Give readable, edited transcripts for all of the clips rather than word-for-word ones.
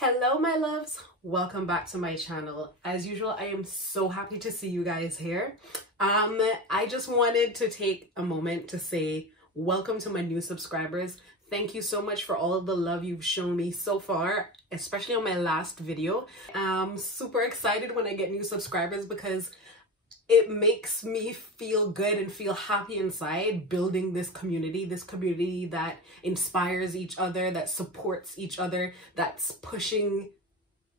Hello my loves, welcome back to my channel. As usual, I am so happy to see you guys here. I just wanted to take a moment to say welcome to my new subscribers. Thank you so much for all of the love you've shown me so far, especially on my last video. I'm super excited when I get new subscribers because it makes me feel good and feel happy inside building this community that inspires each other, that supports each other, that's pushing,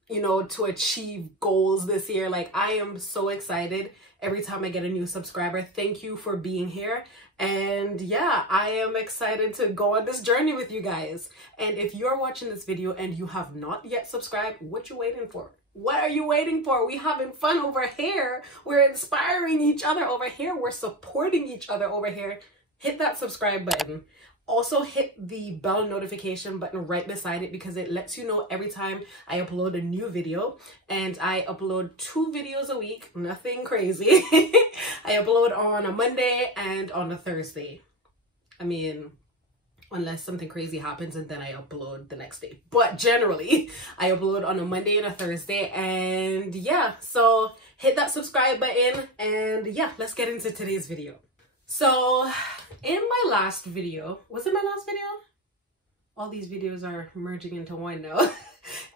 you know, to achieve goals this year. Like, I am so excited every time I get a new subscriber. Thank you for being here. And yeah, I am excited to go on this journey with you guys. And if you're watching this video and you have not yet subscribed, what you waiting for? What are you waiting for? We having fun over here. We're inspiring each other over here. We're supporting each other over here. Hit that subscribe button. Also hit the bell notification button right beside it because it lets you know every time I upload a new video. And I upload 2 videos a week, nothing crazy. I upload on a Monday and on a Thursday. I mean, unless something crazy happens and then I upload the next day. But generally, I upload on a Monday and a Thursday. And yeah, so hit that subscribe button. And yeah, let's get into today's video. So in my last video, was it my last video? All these videos are merging into one now.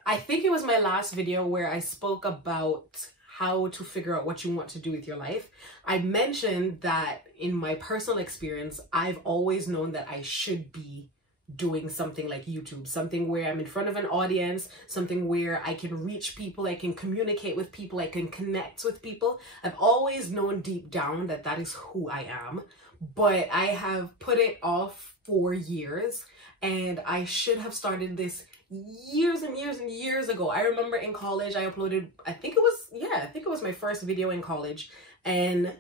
I think it was my last video where I spoke about how to figure out what you want to do with your life. I mentioned that in my personal experience, I've always known that I should be doing something like YouTube, something where I'm in front of an audience, something where I can reach people, I can communicate with people, I can connect with people. I've always known deep down that that is who I am, but I have put it off for years, and I should have started this years and years and years ago. I remember in college I uploaded, I think it was my first video in college, and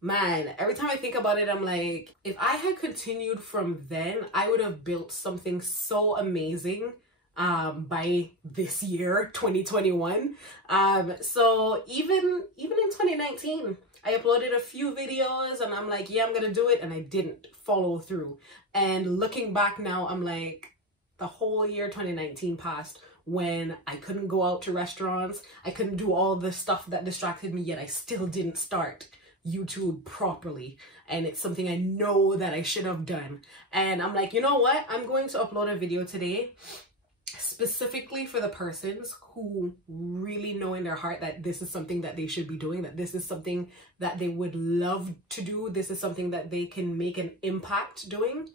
man, every time I think about it, I'm like, if I had continued from then, I would have built something so amazing by this year, 2021. So even in 2019, I uploaded a few videos and I'm like, yeah, I'm gonna do it, and I didn't follow through. And looking back now, I'm like, the whole year 2019 passed when I couldn't go out to restaurants, I couldn't do all the stuff that distracted me, yet I still didn't start YouTube properly. And it's something I know that I should have done. And I'm like, you know what? I'm going to upload a video today specifically for the persons who really know in their heart that this is something that they should be doing, that this is something that they would love to do, this is something that they can make an impact doing.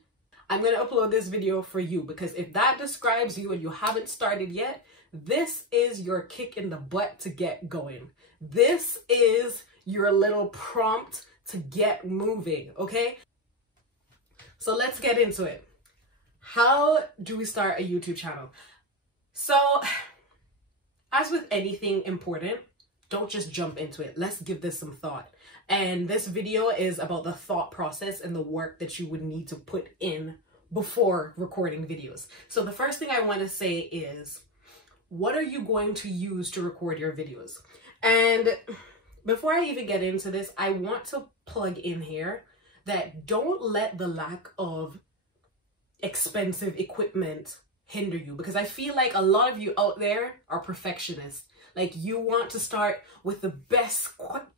I'm going to upload this video for you, because if that describes you and you haven't started yet, this is your kick in the butt to get going. This is your little prompt to get moving, okay? So let's get into it. How do we start a YouTube channel? So, as with anything important, don't just jump into it. Let's give this some thought. And this video is about the thought process and the work that you would need to put in before recording videos. So the first thing I want to say is, what are you going to use to record your videos? And before I even get into this, I want to plug in here that don't let the lack of expensive equipment hinder you, because I feel like a lot of you out there are perfectionists. Like, you want to start with the best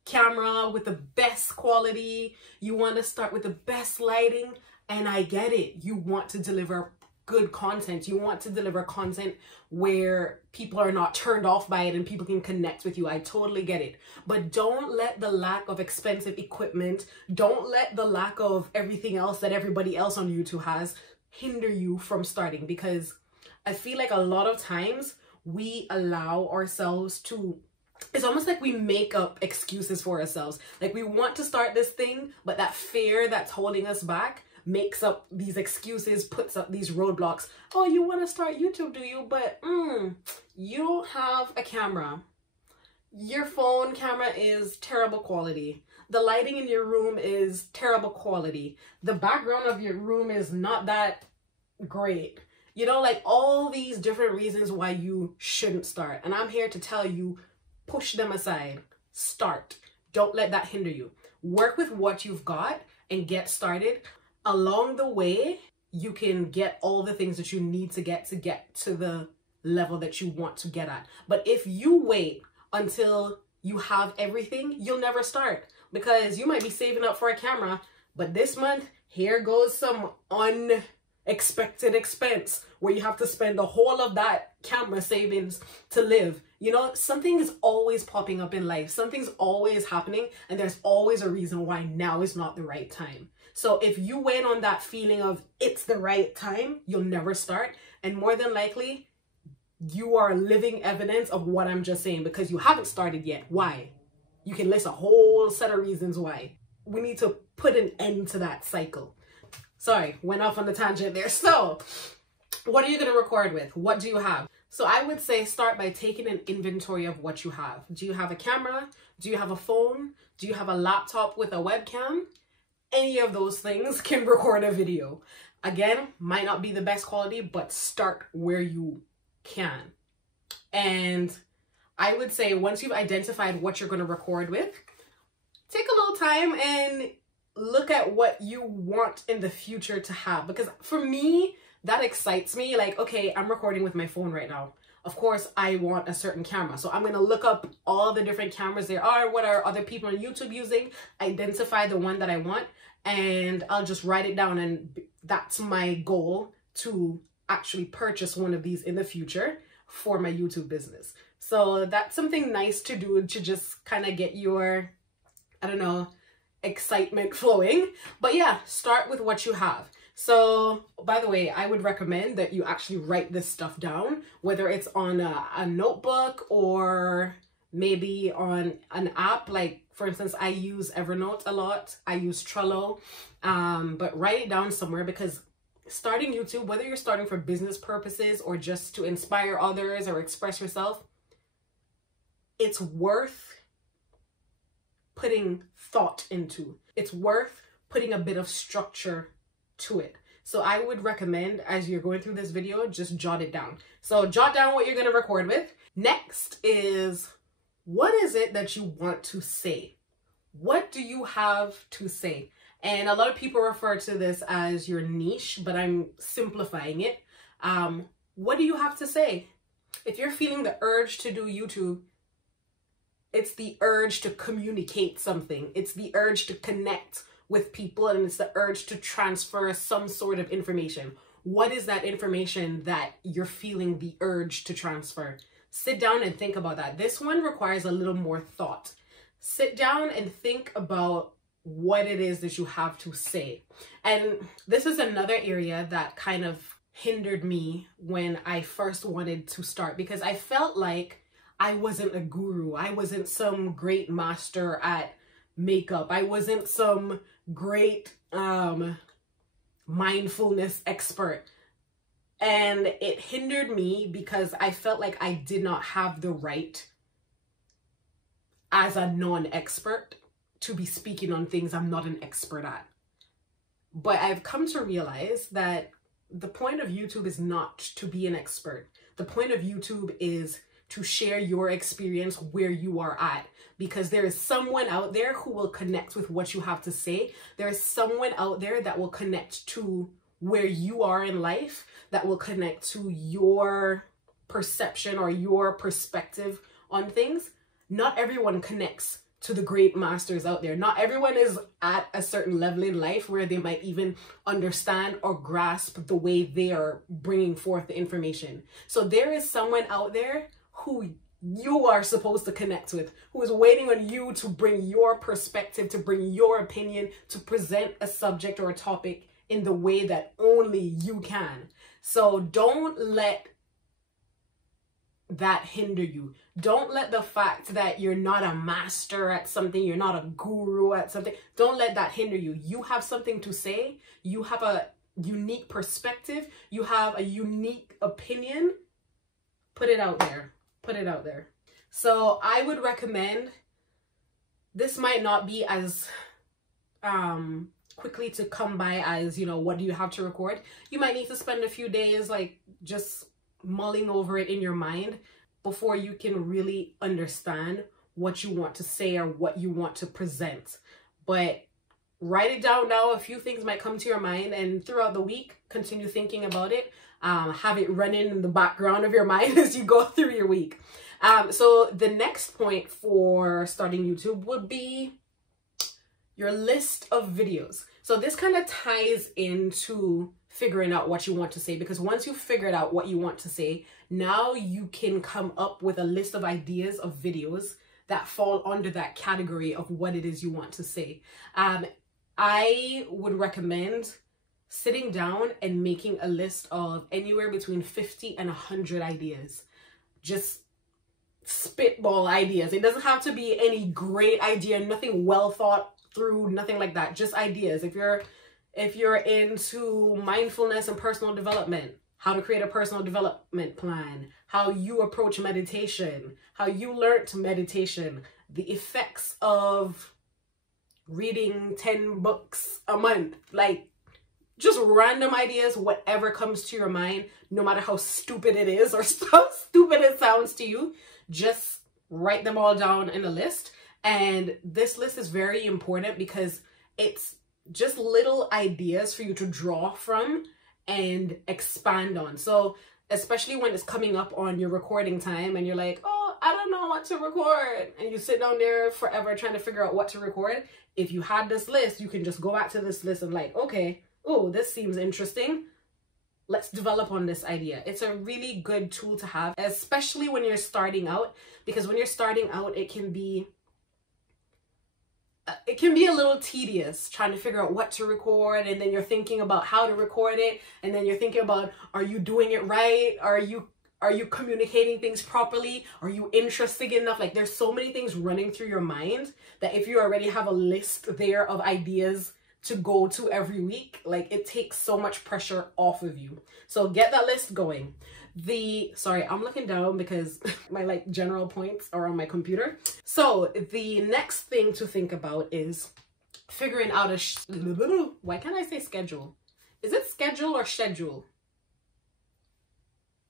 camera, with the best quality. You want to start with the best lighting. And I get it. You want to deliver good content. You want to deliver content where people are not turned off by it and people can connect with you. I totally get it. But don't let the lack of expensive equipment, don't let the lack of everything else that everybody else on YouTube has hinder you from starting, because I feel like a lot of times we allow ourselves to, it's almost like we make up excuses for ourselves. Like, we want to start this thing, but that fear that's holding us back makes up these excuses, puts up these roadblocks. Oh, you want to start YouTube, do you? But you don't have a camera. Your phone camera is terrible quality. The lighting in your room is terrible quality. The background of your room is not that great. You know, like, all these different reasons why you shouldn't start. And I'm here to tell you, push them aside. Start. Don't let that hinder you. Work with what you've got and get started. Along the way, you can get all the things that you need to get to the level that you want to get at. But if you wait until you have everything, you'll never start, because you might be saving up for a camera, but this month, here goes some unexpected expense where you have to spend the whole of that camera savings to live. You know, something is always popping up in life. Something's always happening, and there's always a reason why now is not the right time. So if you wait on that feeling of it's the right time, you'll never start. And more than likely, you are living evidence of what I'm just saying, because you haven't started yet. Why? You can list a whole set of reasons why. We need to put an end to that cycle. Sorry, went off on the tangent there. So what are you going to record with? What do you have? So I would say start by taking an inventory of what you have. Do you have a camera? Do you have a phone? Do you have a laptop with a webcam? Any of those things can record a video. Again, might not be the best quality, but start where you can. And I would say once you've identified what you're going to record with, take a little time and look at what you want in the future to have. Because for me, that excites me. Like, okay, I'm recording with my phone right now. Of course, I want a certain camera. So I'm going to look up all the different cameras there are. What are other people on YouTube using? Identify the one that I want, and I'll just write it down. And that's my goal, to actually purchase one of these in the future for my YouTube business. So that's something nice to do, to just kind of get your, I don't know, excitement flowing. But yeah, start with what you have. So by the way, I would recommend that you actually write this stuff down, whether it's on a notebook or maybe on an app. Like, for instance, I use Evernote a lot. I use Trello, but write it down somewhere, because starting YouTube, whether you're starting for business purposes or just to inspire others or express yourself, it's worth putting thought into. It's worth putting a bit of structure to it. So I would recommend, as you're going through this video, just jot it down. So jot down what you're going to record with. Next is, what is it that you want to say? What do you have to say? And a lot of people refer to this as your niche, but I'm simplifying it. What do you have to say? If you're feeling the urge to do YouTube, it's the urge to communicate something. It's the urge to connect with people, and it's the urge to transfer some sort of information. What is that information that you're feeling the urge to transfer? Sit down and think about that. This one requires a little more thought. Sit down and think about what it is that you have to say. And this is another area that kind of hindered me when I first wanted to start, because I felt like I wasn't a guru. I wasn't some great master at makeup. I wasn't some great mindfulness expert. And it hindered me because I felt like I did not have the right, as a non-expert, to be speaking on things I'm not an expert at. But I've come to realize that the point of YouTube is not to be an expert. The point of YouTube is to share your experience where you are at, because there is someone out there who will connect with what you have to say. There is someone out there that will connect to where you are in life, that will connect to your perception or your perspective on things. Not everyone connects to the great masters out there. Not everyone is at a certain level in life where they might even understand or grasp the way they are bringing forth the information. So there is someone out there who you are supposed to connect with, who is waiting on you to bring your perspective, to bring your opinion, to present a subject or a topic in the way that only you can. So don't let that hinder you. Don't let the fact that you're not a master at something, you're not a guru at something, don't let that hinder you. You have something to say. You have a unique perspective. You have a unique opinion. Put it out there. Put it out there. So I would recommend, this might not be as quickly to come by as, you know, what do you have to record? You might need to spend a few days like just mulling over it in your mind before you can really understand what you want to say or what you want to present. But write it down now. A few things might come to your mind, and throughout the week, continue thinking about it. Have it running in the background of your mind as you go through your week. So the next point for starting YouTube would be your list of videos. So this kind of ties into figuring out what you want to say, because once you've figured out what you want to say, now you can come up with a list of ideas of videos that fall under that category of what it is you want to say. I would recommend sitting down and making a list of anywhere between 50 and 100 ideas. Just spitball ideas. It doesn't have to be any great idea, nothing well thought through, nothing like that. Just ideas. If you're into mindfulness and personal development, how to create a personal development plan, how you approach meditation, how you learned meditation, the effects of reading 10 books a month, like just random ideas, whatever comes to your mind, no matter how stupid it is or how stupid it sounds to you, just write them all down in a list. And this list is very important because it's just little ideas for you to draw from and expand on. So especially when it's coming up on your recording time and you're like, oh, I don't know what to record, and you sit down there forever trying to figure out what to record. If you had this list, you can just go back to this list and like, okay, oh, this seems interesting. Let's develop on this idea. It's a really good tool to have, especially when you're starting out, because when you're starting out, it can be a little tedious trying to figure out what to record, and then you're thinking about how to record it, and then you're thinking about, are you doing it right? Are you communicating things properly? Are you interesting enough? Like, there's so many things running through your mind that if you already have a list there of ideas to go to every week, like, it takes so much pressure off of you. So get that list going. Sorry, I'm looking down because my like general points are on my computer. So the next thing to think about is figuring out why can't I say schedule? Is it schedule or schedule?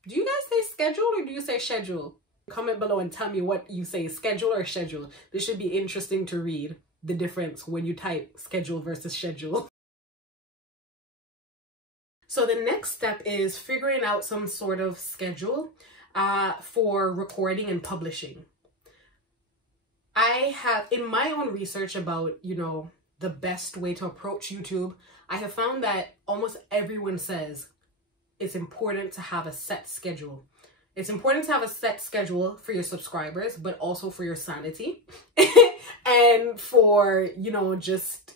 Do you guys say schedule or do you say schedule? Comment below and tell me what you say, schedule or schedule. This should be interesting to read, the difference when you type schedule versus schedule. So the next step is figuring out some sort of schedule for recording and publishing. I have, in my own research about, you know, the best way to approach YouTube, I have found that almost everyone says it's important to have a set schedule. It's important to have a set schedule for your subscribers, but also for your sanity and for, you know, just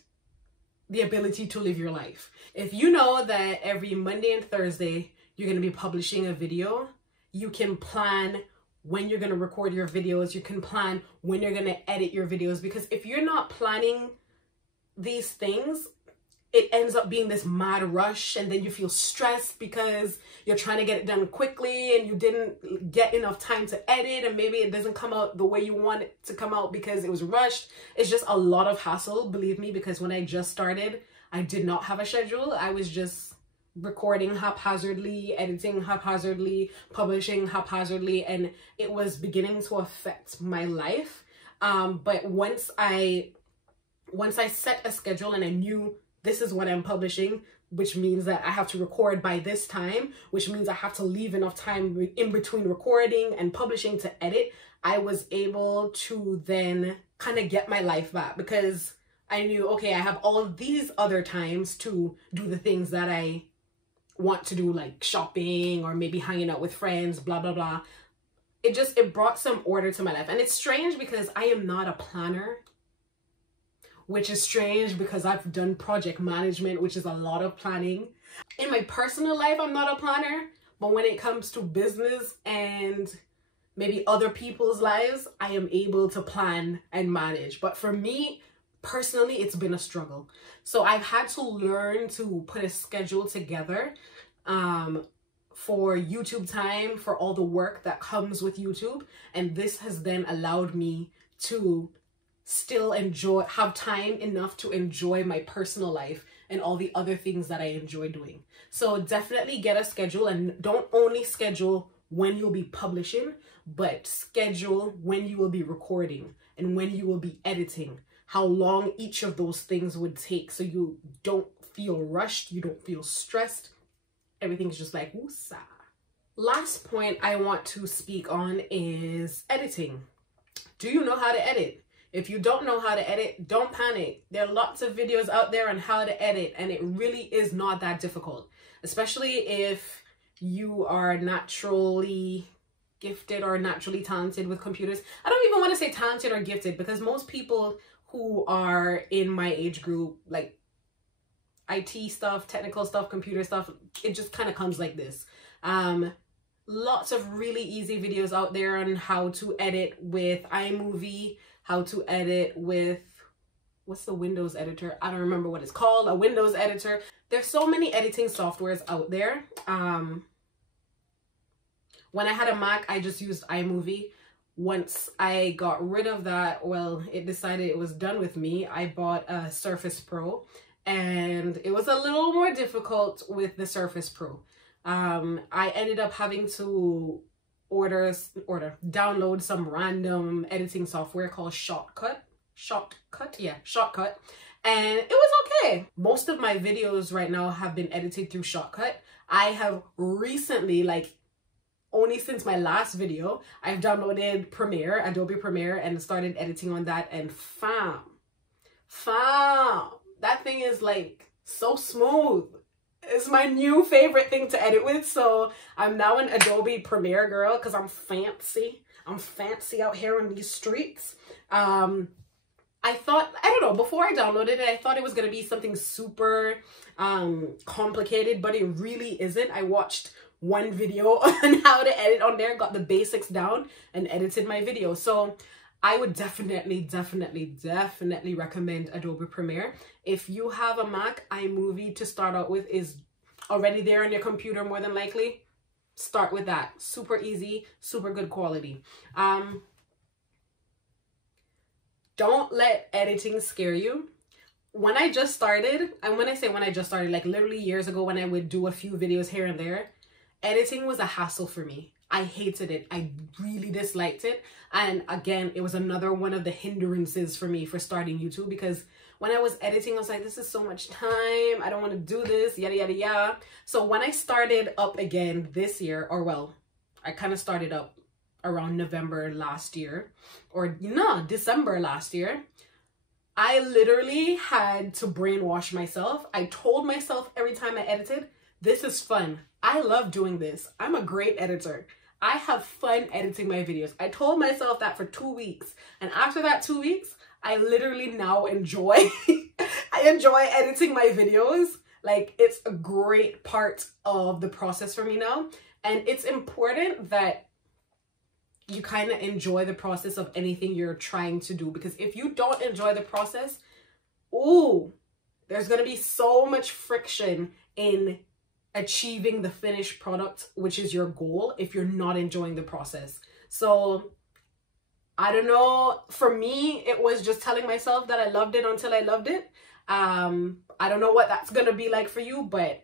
the ability to live your life. If you know that every Monday and Thursday you're going to be publishing a video, you can plan when you're going to record your videos. You can plan when you're going to edit your videos, because if you're not planning these things, it ends up being this mad rush, and then you feel stressed because you're trying to get it done quickly and you didn't get enough time to edit, and maybe it doesn't come out the way you want it to come out because it was rushed. It's just a lot of hassle, believe me, because when I just started, I did not have a schedule. I was just recording haphazardly, editing haphazardly, publishing haphazardly, and it was beginning to affect my life. But once I set a schedule and I knew this is what I'm publishing, which means that I have to record by this time, which means I have to leave enough time in between recording and publishing to edit, I was able to then kind of get my life back, because I knew, okay, I have all these other times to do the things that I want to do, like shopping or maybe hanging out with friends, blah, blah, blah. It brought some order to my life. And it's strange because I am not a planner, which is strange because I've done project management, which is a lot of planning. In my personal life, I'm not a planner, but when it comes to business and maybe other people's lives, I am able to plan and manage. But for me, personally, it's been a struggle. So I've had to learn to put a schedule together for YouTube time, for all the work that comes with YouTube. And this has then allowed me to still have time enough to enjoy my personal life and all the other things that I enjoy doing. So definitely get a schedule, and don't only schedule when you'll be publishing, but schedule when you will be recording and when you will be editing. how long each of those things would take, so you don't feel rushed, you don't feel stressed. Everything's just like woosah. Last point I want to speak on is editing. Do you know how to edit? If you don't know how to edit, don't panic. There are lots of videos out there on how to edit, and it really is not that difficult, especially if you are naturally gifted or naturally talented with computers. I don't even want to say talented or gifted, because most people who are in my age group, like IT stuff, technical stuff, computer stuff, it just kind of comes like this. Lots of really easy videos out there on how to edit with iMovie, how to edit with, what's the Windows editor? I don't remember what it's called, a Windows editor. There's so many editing softwares out there. When I had a Mac, I just used iMovie. Once I got rid of that, well, it decided it was done with me. I bought a Surface Pro, and it was a little more difficult with the Surface Pro. I ended up having to download some random editing software called Shotcut, and it was okay. Most of my videos right now have been edited through Shotcut. I have recently, like only since my last video, I've downloaded Premiere, Adobe Premiere, and started editing on that, and fam, that thing is like so smooth. It's my new favorite thing to edit with. So I'm now an Adobe Premiere girl because I'm fancy. I'm fancy out here on these streets. I thought, I don't know, before I downloaded it, I thought it was going to be something super complicated, but it really isn't. I watched one video on how to edit on there, got the basics down, and edited my video. So I would definitely recommend Adobe Premiere. If you have a Mac, iMovie to start out with is already there on your computer more than likely. Start with that. Super easy, super good quality. Don't let editing scare you. When I just started, and when I say when I just started, like literally years ago when I would do a few videos here and there, editing was a hassle for me. I hated it. I really disliked it. And again, it was another one of the hindrances for me for starting YouTube, because when I was editing, I was like, this is so much time. I don't want to do this, yada, yada, yada. So when I started up again this year, or well, I kind of started up around November last year, or no, December last year, I literally had to brainwash myself. I told myself every time I edited, this is fun. I love doing this. I'm a great editor. I have fun editing my videos. I told myself that for 2 weeks. And after that 2 weeks, I literally now enjoy, I enjoy editing my videos. Like, it's a great part of the process for me now. And it's important that you kind of enjoy the process of anything you're trying to do. Because if you don't enjoy the process, ooh, there's going to be so much friction in achieving the finished product, which is your goal, if you're not enjoying the process. So I don't know, for me it was just telling myself that I loved it until I loved it. I don't know what that's gonna be like for you, but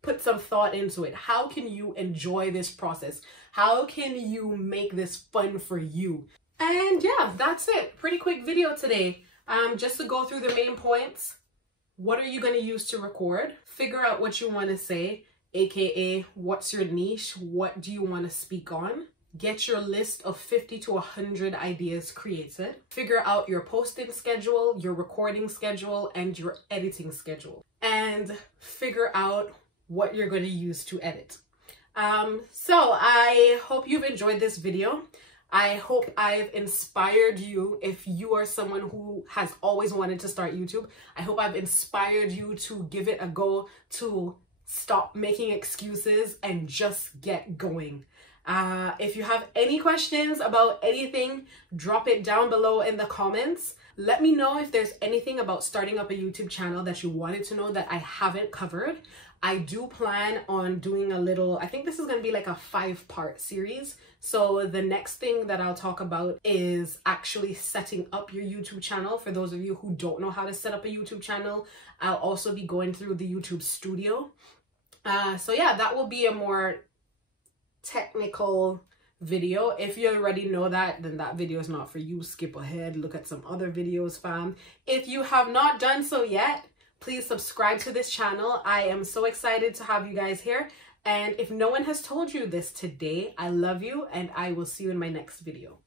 put some thought into it. How can you enjoy this process? How can you make this fun for you? And yeah, that's it. Pretty quick video today. Just to go through the main points. What are you going to use to record? Figure out what you want to say, aka what's your niche? What do you want to speak on? Get your list of 50 to 100 ideas created. Figure out your posting schedule, your recording schedule, and your editing schedule. And figure out what you're going to use to edit. So I hope you've enjoyed this video. I hope I've inspired you. If you are someone who has always wanted to start YouTube, I hope I've inspired you to give it a go, to stop making excuses and just get going. If you have any questions about anything, drop it down below in the comments. Let me know if there's anything about starting up a YouTube channel that you wanted to know that I haven't covered. I do plan on doing a little, I think this is going to be like a 5-part series. So the next thing that I'll talk about is actually setting up your YouTube channel. For those of you who don't know how to set up a YouTube channel, I'll also be going through the YouTube Studio. So yeah, that will be a more technical video. If you already know that, then that video is not for you. Skip ahead, look at some other videos, fam. If you have not done so yet, please subscribe to this channel. I am so excited to have you guys here. And if no one has told you this today, I love you and I will see you in my next video.